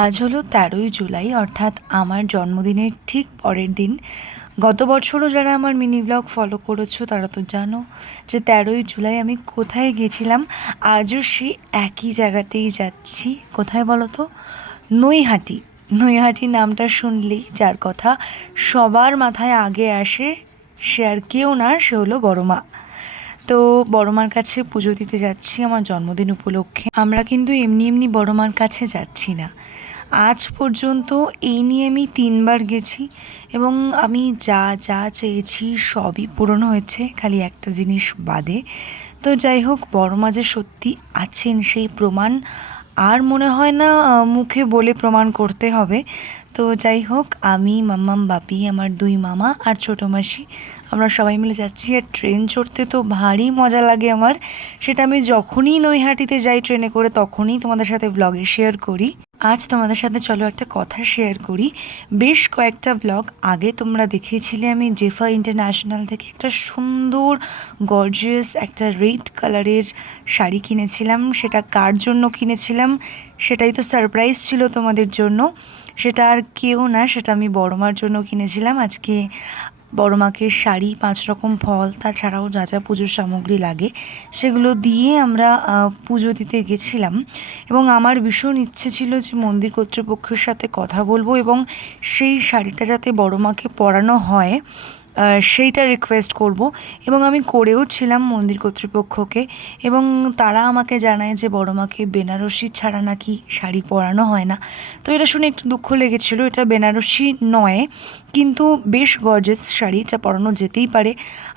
আজ হলো 13ই জুলাই, অর্থাৎ আমার জন্মদিনের ঠিক পরের দিন। গত বছরও যারা আমার মিনি ব্লগ ফলো করেছো তারা তো জানো যে 13ই জুলাই আমি কোথায় গিয়েছিলাম। আজও সেই একই জায়গাতেই যাচ্ছি। কোথায় বলো তো? নৈহাটি। নৈহাটি নামটা শুনলেই যার কথা সবার মাথায় আগে আসে সে আর কেউ না, সে হলো বড় মা। তো বড় মার কাছে পুজো দিতে যাচ্ছি আমার জন্মদিন উপলক্ষে। আমরা কিন্তু এমনি এমনি বড় মার কাছে যাচ্ছি না। আজ পর্যন্ত এই নিয়ে আমি 3বার গেছি এবং আমি যা যা চেয়েছি সবই পূরণ হয়েছে, খালি একটা জিনিস বাদে। তো যাই হোক, বড় মা যে সত্যি আছেন সেই প্রমাণ আর মনে হয় না মুখে বলে প্রমাণ করতে হবে। তো যাই হোক, আমি, মাম্মাম, বাপি, আমার 2 মামা আর ছোটো মাসি, আমরা সবাই মিলে যাচ্ছি। আর ট্রেন চড়তে তো ভারী মজা লাগে আমার। সেটা আমি যখনই নৈহাটিতে যাই ট্রেনে করে তখনই তোমাদের সাথে ব্লগে শেয়ার করি। আজ তোমাদের সাথে চলো একটা কথা শেয়ার করি। বেশ কয়েকটা ব্লগ আগে তোমরা দেখিয়েছিলে আমি জেফা ইন্টারন্যাশনাল থেকে একটা সুন্দর গর্জিয়াস একটা রেড কালারের শাড়ি কিনেছিলাম। সেটা কার জন্য কিনেছিলাম সেটাই তো সারপ্রাইজ ছিল তোমাদের জন্য। সেটা আর কেউ না, সেটা আমি বড় মার জন্য কিনেছিলাম। আজকে বড় মাকে শাড়ি, 5 রকম ফল, তাছাড়াও যা যা পুজোর সামগ্রী লাগে সেগুলো দিয়ে আমরা পুজো দিতে গেছিলাম। এবং আমার ভীষণ ইচ্ছে ছিল যে মন্দির কর্তৃপক্ষের সাথে কথা বলবো এবং সেই শাড়িটা যাতে বড় মাকে পরানো হয় সেইটা রিকোয়েস্ট করব। এবং আমি করেও ছিলাম মন্দির কর্তৃপক্ষকে, এবং তারা আমাকে জানায় যে বড় মাকে বেনারসি ছাড়া নাকি শাড়ি পরানো হয় না। তো এটা শুনে একটু দুঃখ লেগেছিল। এটা বেনারসি নয়, কিন্তু বেশ গর্জিয়াস শাড়ি, এটা পরানো যেতেই পারে।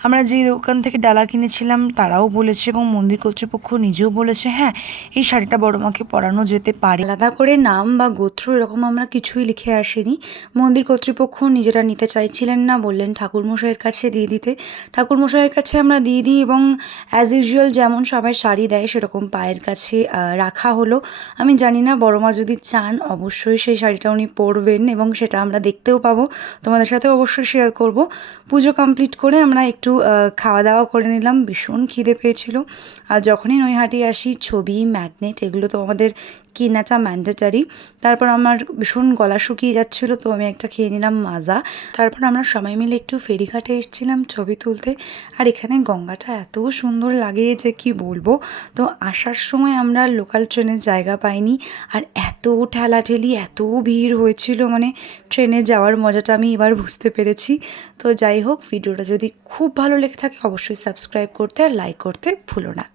আমরা যেই দোকান থেকে ডালা কিনেছিলাম তারাও বলেছে এবং মন্দির কর্তৃপক্ষ নিজেও বলেছে হ্যাঁ, এই শাড়িটা বড় মাকে পরানো যেতে পারে। আলাদা করে নাম বা গোত্র এরকম আমরা কিছুই লিখে আসিনি। মন্দির কর্তৃপক্ষ নিজেরা নিতে চাইছিলেন না, বললেন ঠাকুরমশাইয়ের কাছে দিয়ে দিতে। ঠাকুরমশাইয়ের কাছে আমরা দিয়ে দিই এবং অ্যাজ ইউজুয়াল যেমন সবাই শাড়ি দেয় সেরকম পায়ের কাছে রাখা হলো। আমি জানি না বড় মা যদি চান অবশ্যই সেই শাড়িটা উনি পরবেন এবং সেটা আমরা দেখতেও পাবো, তোমাদের সাথে অবশ্যই শেয়ার করব। পুজো কমপ্লিট করে আমরা একটু খাওয়া দাওয়া করে নিলাম। ভীষণ খিদে পেয়েছিল। আর যখনই নৈহাটি আসি ছবি, ম্যাগনেট এগুলো তো আমাদের কেনাটা ম্যান্ডেটারি। তারপর আমার ভীষণ গলা শুকিয়ে যাচ্ছিলো, তো আমি একটা খেয়ে নিলাম মাজা। তারপর আমরা সবাই মিলে একটু ফেরিঘাটে এসেছিলাম ছবি তুলতে। আর এখানে গঙ্গাটা এত সুন্দর লাগে যে কি বলবো। তো আসার সময় আমরা লোকাল ট্রেনের জায়গা পাইনি, আর এত ঠেলাঠেলি, এত ভিড় হয়েছিল, মানে ট্রেনে যাওয়ার মজাটা আমি এবার বুঝতে পেরেছি। তো যাই হোক, ভিডিওটা যদি খুব ভালো লেগে থাকে অবশ্যই সাবস্ক্রাইব করতে আর লাইক করতে ভুলো না।